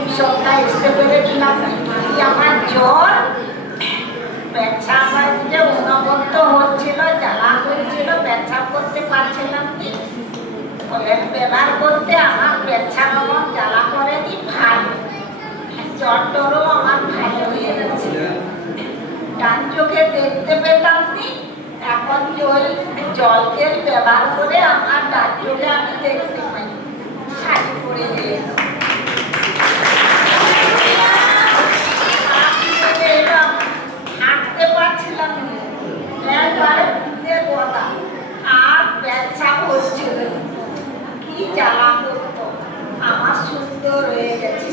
দু সপ্তাহ আসতে পেরেছিলাম, আমার জ্বর, ব্যবসা আমার যে উন্নত হচ্ছিল, জ্বালা হয়েছিল, ব্যবসা করতে পারছিলাম কি, ব্যবহার করতে আমার ব্যবসা নরম জ্বালা করেনি, ভালো জ্বর টরও আমার ভালো হয়ে গেছে। ডান চোখে দেখতে পেতাম কি, এখন জল তেল ব্যবহার করে আমার ডান চোখে আমি দেখতে পাই, শাড়ি পরে গেলে হাঁটতে পারছিলাম একবারে কথা, আর ব্যবসা হচ্ছিল, কি জ্বালা করতো, আমার সুন্দর হয়ে গেছে।